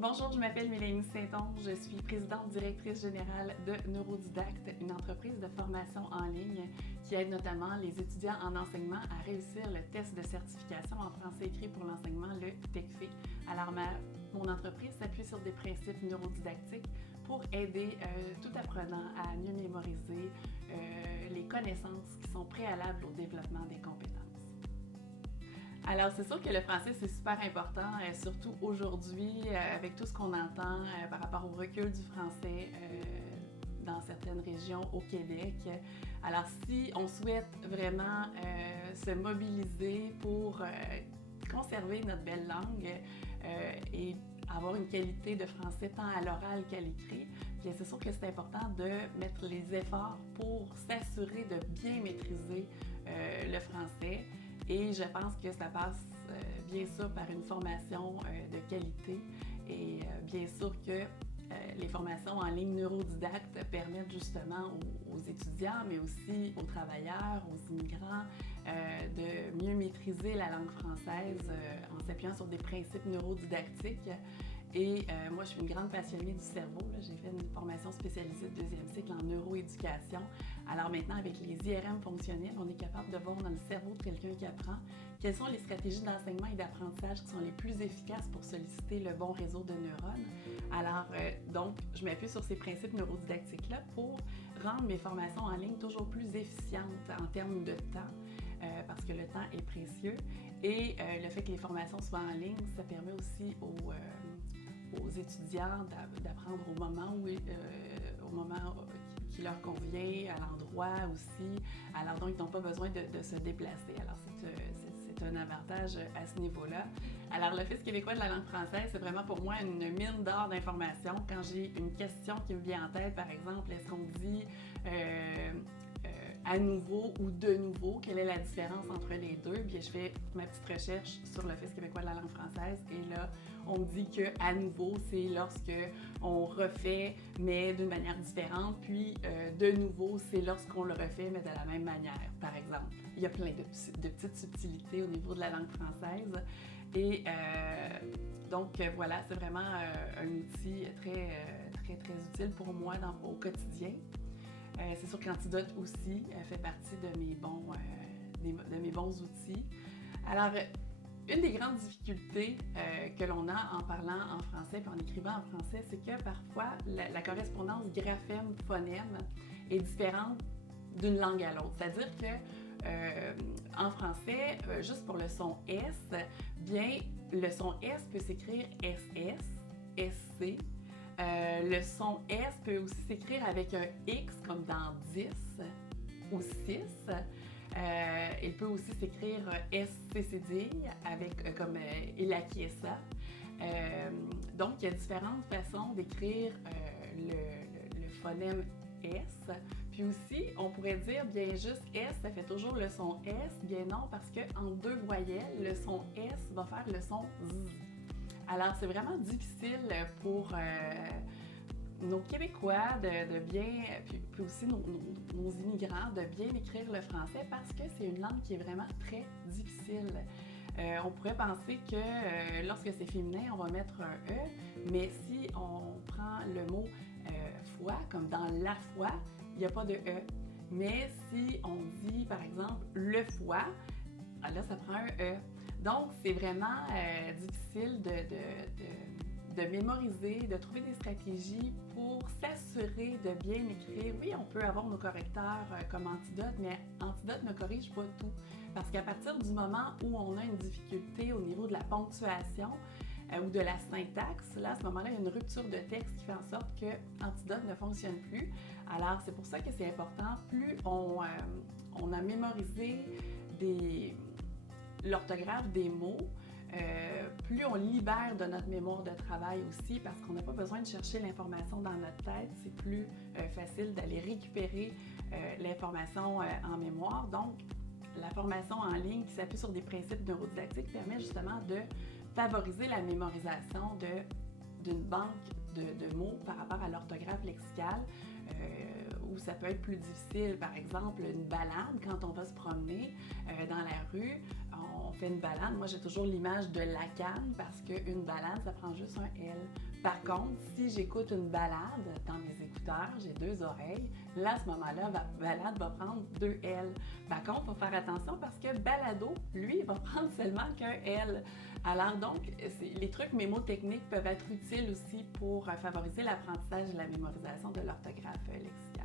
Bonjour, je m'appelle Mélanie Saint-Onge, je suis présidente directrice générale de Neurodidacte, une entreprise de formation en ligne qui aide notamment les étudiants en enseignement à réussir le test de certification en français écrit pour l'enseignement, le TECFE. Alors, mon entreprise s'appuie sur des principes neurodidactiques pour aider tout apprenant à mieux mémoriser les connaissances qui sont préalables au développement des compétences. Alors, c'est sûr que le français, c'est super important, surtout aujourd'hui, avec tout ce qu'on entend par rapport au recul du français dans certaines régions au Québec. Alors, si on souhaite vraiment se mobiliser pour conserver notre belle langue et avoir une qualité de français tant à l'oral qu'à l'écrit, bien c'est sûr que c'est important de mettre les efforts pour s'assurer de bien maîtriser le français. Et je pense que ça passe bien sûr par une formation de qualité et bien sûr que les formations en ligne neurodidactes permettent justement aux étudiants, mais aussi aux travailleurs, aux immigrants, de mieux maîtriser la langue française en s'appuyant sur des principes neurodidactiques. Et moi, je suis une grande passionnée du cerveau. J'ai fait une formation spécialisée de deuxième cycle en neuroéducation. Alors maintenant, avec les IRM fonctionnels, on est capable de voir dans le cerveau de quelqu'un qui apprend quelles sont les stratégies d'enseignement et d'apprentissage qui sont les plus efficaces pour solliciter le bon réseau de neurones. Alors, donc, je m'appuie sur ces principes neurodidactiques-là pour rendre mes formations en ligne toujours plus efficientes en termes de temps. Parce que le temps est précieux et le fait que les formations soient en ligne, ça permet aussi aux étudiants d'apprendre au moment qui leur convient, à l'endroit aussi. Alors donc, ils n'ont pas besoin de se déplacer. Alors c'est un avantage à ce niveau-là. Alors l'Office québécois de la langue française, c'est vraiment pour moi une mine d'or d'informations. Quand j'ai une question qui me vient en tête, par exemple, est-ce qu'on dit à nouveau ou de nouveau, quelle est la différence entre les deux? Bien, je fais ma petite recherche sur l'Office québécois de la langue française et là, on me dit que à nouveau, c'est lorsque on refait, mais d'une manière différente, puis de nouveau, c'est lorsqu'on le refait, mais de la même manière, par exemple. Il y a plein de petites subtilités au niveau de la langue française et donc voilà, c'est vraiment un outil très utile pour moi au quotidien. C'est sûr qu'Antidote aussi fait partie de mes bons outils. Alors, une des grandes difficultés que l'on a en parlant en français et en écrivant en français, c'est que parfois la correspondance graphème-phonème est différente d'une langue à l'autre. C'est-à-dire que en français, juste pour le son S, bien, le son S peut s'écrire SS, SC. Le son S peut aussi s'écrire avec un X comme dans 10 ou 6. Il peut aussi s'écrire SCCD avec comme il acquiesça. Donc, il y a différentes façons d'écrire le phonème S. Puis aussi, on pourrait dire bien juste S, ça fait toujours le son S. Bien non, parce qu'en deux voyelles, le son S va faire le son Z. Alors, c'est vraiment difficile pour nos Québécois de bien, puis aussi nos immigrants, de bien écrire le français parce que c'est une langue qui est vraiment très difficile. On pourrait penser que lorsque c'est féminin, on va mettre un E, mais si on prend le mot foi, comme dans la foi, il n'y a pas de E. Mais si on dit, par exemple, le foie, là, ça prend un E. Donc, c'est vraiment difficile de mémoriser, de trouver des stratégies pour s'assurer de bien écrire. Oui, on peut avoir nos correcteurs comme Antidote, mais Antidote ne corrige pas tout. Parce qu'à partir du moment où on a une difficulté au niveau de la ponctuation ou de la syntaxe, là, à ce moment-là, il y a une rupture de texte qui fait en sorte que Antidote ne fonctionne plus. Alors, c'est pour ça que c'est important. Plus on a mémorisé l'orthographe des mots, plus on libère de notre mémoire de travail aussi parce qu'on n'a pas besoin de chercher l'information dans notre tête, c'est plus facile d'aller récupérer l'information en mémoire. Donc, la formation en ligne qui s'appuie sur des principes neurodidactiques permet justement de favoriser la mémorisation d'une banque de mots par rapport à l'orthographe lexicale. Où ça peut être plus difficile, par exemple, une balade, quand on va se promener dans la rue, on fait une balade, moi j'ai toujours l'image de la canne parce qu'une balade, ça prend juste un L. Par contre, si j'écoute une balade dans mes écouteurs, j'ai deux oreilles, là, à ce moment-là, la balade va prendre deux L. Par contre, il faut faire attention parce que balado, lui, va prendre seulement qu'un L. Alors donc, les trucs mémotechniques peuvent être utiles aussi pour favoriser l'apprentissage et la mémorisation de l'orthographe lexique.